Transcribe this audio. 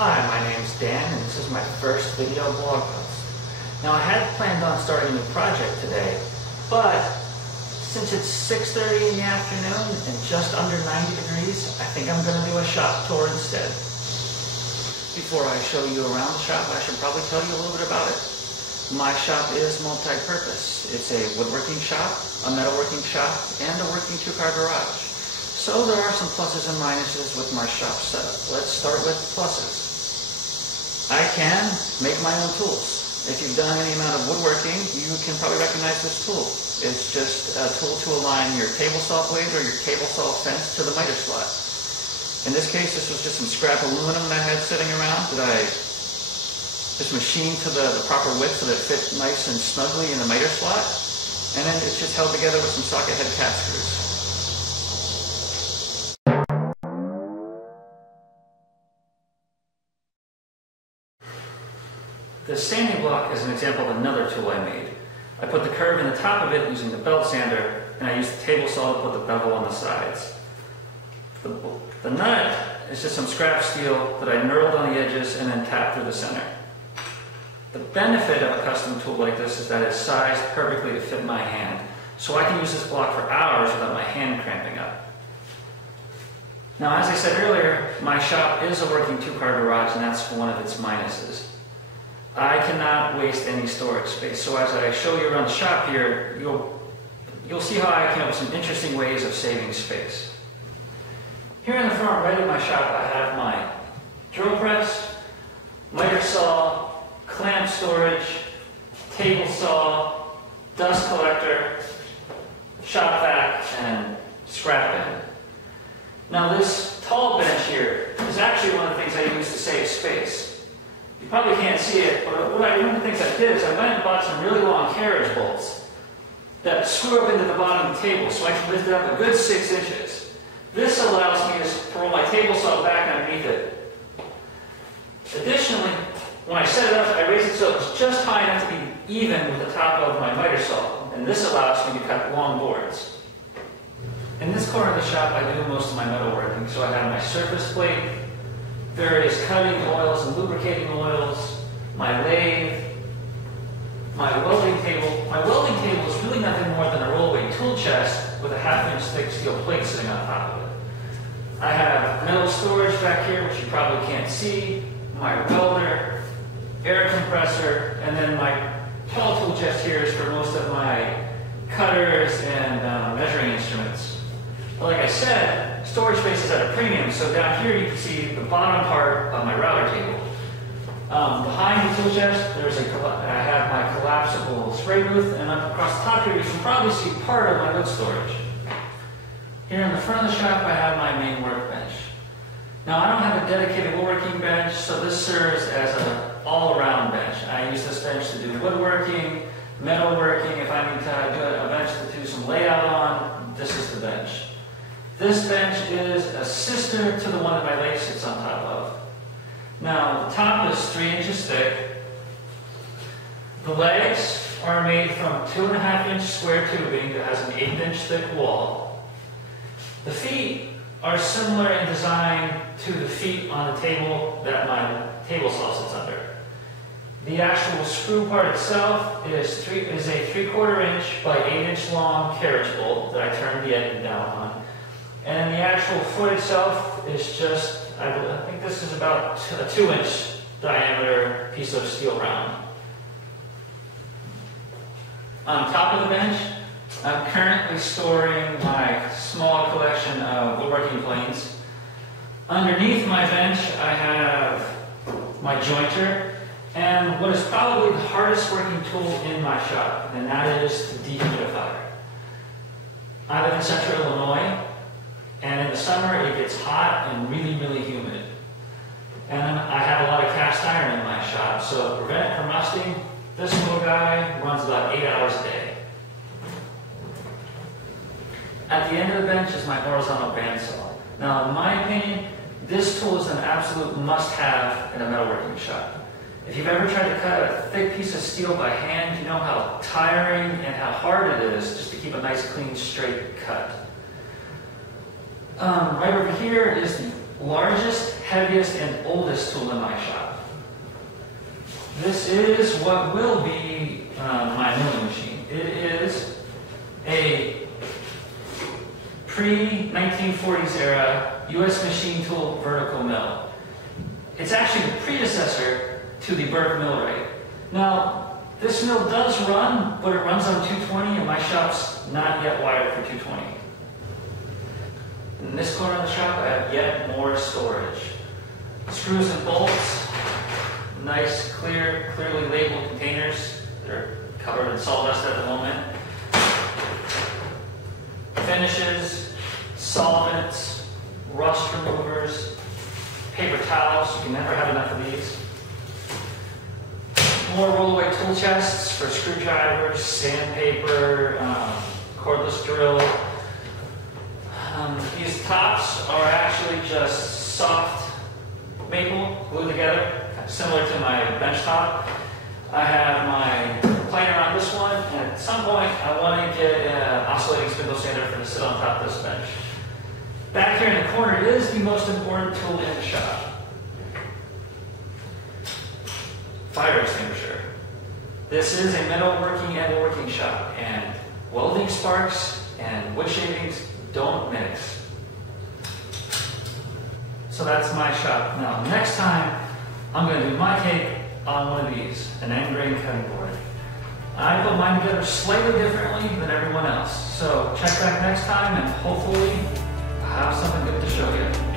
Hi, my name's Dan, and this is my first video blog post. Now, I had planned on starting a new project today, but since it's 6:30 in the afternoon and just under 90 degrees, I think I'm going to do a shop tour instead. Before I show you around the shop, I should probably tell you a little bit about it. My shop is multi-purpose. It's a woodworking shop, a metalworking shop, and a working two-car garage. So there are some pluses and minuses with my shop setup. Let's start with pluses. I can make my own tools. If you've done any amount of woodworking, you can probably recognize this tool. It's just a tool to align your table saw blade or your table saw fence to the miter slot. In this case, this was just some scrap aluminum that I had sitting around that I just machined to the proper width so that it fit nice and snugly in the miter slot. And then it's just held together with some socket head cap screws. This sanding block is an example of another tool I made. I put the curve in the top of it using the belt sander, and I used the table saw to put the bevel on the sides. The nut is just some scrap steel that I knurled on the edges and then tapped through the center. The benefit of a custom tool like this is that it's sized perfectly to fit my hand, so I can use this block for hours without my hand cramping up. Now, as I said earlier, my shop is a working two-car garage, and that's one of its minuses. I cannot waste any storage space, so as I show you around the shop here, you'll see how I came up with some interesting ways of saving space. Here in the front right of my shop, I have my drill press, miter saw, clamp storage, table saw, dust collector, shop vac, and scrap bin. Now, this tall bench here is actually one of the things I use to save space. You probably can't see it, but one of the things I did is I went and bought some really long carriage bolts that screw up into the bottom of the table so I can lift it up a good 6 inches. This allows me to roll my table saw back underneath it. Additionally, when I set it up, I raise it so it's just high enough to be even with the top of my miter saw, and this allows me to cut long boards. In this corner of the shop, I do most of my metalworking, so I have my surface plate, various cutting oils and lubricating oils, my lathe, my welding table. My welding table is really nothing more than a rollaway tool chest with a 1/2 inch thick steel plate sitting on top of it. I have metal storage back here, which you probably can't see, my welder, air compressor, and then my tall tool chest here is for most of my cutters and measuring instruments. But like I said, storage space is at a premium, so down here you can see the bottom part of my router table. Behind the tool chest, I have my collapsible spray booth, and up across the top here you can probably see part of my wood storage. Here in the front of the shop, I have my main workbench. Now, I don't have a dedicated woodworking bench, so this serves as an all-around bench. I use this bench to do woodworking, metalworking. If I need to do a bench to do some layout on, this is the bench. This bench is a sister to the one that my lathe sits on top of. Now, the top is 3 inches thick. The legs are made from 2.5 inch square tubing that has an 1/8 inch thick wall. The feet are similar in design to the feet on the table that my table saw sits under. The actual screw part itself is a 3/4 inch by 8 inch long carriage bolt that I turn the end down on. And the actual foot itself is just, I think this is about a 2 inch diameter piece of steel round. On top of the bench, I'm currently storing my small collection of woodworking planes. Underneath my bench, I have my jointer and what is probably the hardest working tool in my shop, and that is the dehumidifier. I live in central Illinois, and in the summer it gets hot and really, really humid. And I have a lot of cast iron in my shop, so to prevent it from rusting, this little guy runs about 8 hours a day. At the end of the bench is my horizontal bandsaw. Now, in my opinion, this tool is an absolute must-have in a metalworking shop. If you've ever tried to cut a thick piece of steel by hand, you know how tiring and how hard it is just to keep a nice, clean, straight cut. Right over here is the largest heaviest, and oldest tool in my shop. This is what will be my milling machine. It is a pre-1940s era U.S. machine tool vertical mill. It's actually the predecessor to the Burke millwright. Now, this mill does run, but it runs on 220, and my shop's not yet wired for 220. In this corner of the shop, I have yet more storage. Screws and bolts, nice, clearly labeled containers. They're covered in sawdust at the moment. Finishes, solvents, rust removers, paper towels. You can never have enough of these. More rollaway tool chests for screwdrivers, sandpaper, cordless drill. These tops are actually just soft maple glued together, similar to my bench top. I have my planer on this one, and at some point I want to get an oscillating spindle sander for to sit on top of this bench. Back here in the corner is the most important tool in the shop. Fire extinguisher. This is a metalworking and woodworking shop, and welding sparks and wood shavings don't mix. So that's my shop. Now, next time, I'm going to do my take on one of these, an end grain cutting board. I put mine together slightly differently than everyone else. So check back next time, and hopefully I'll have something good to show you.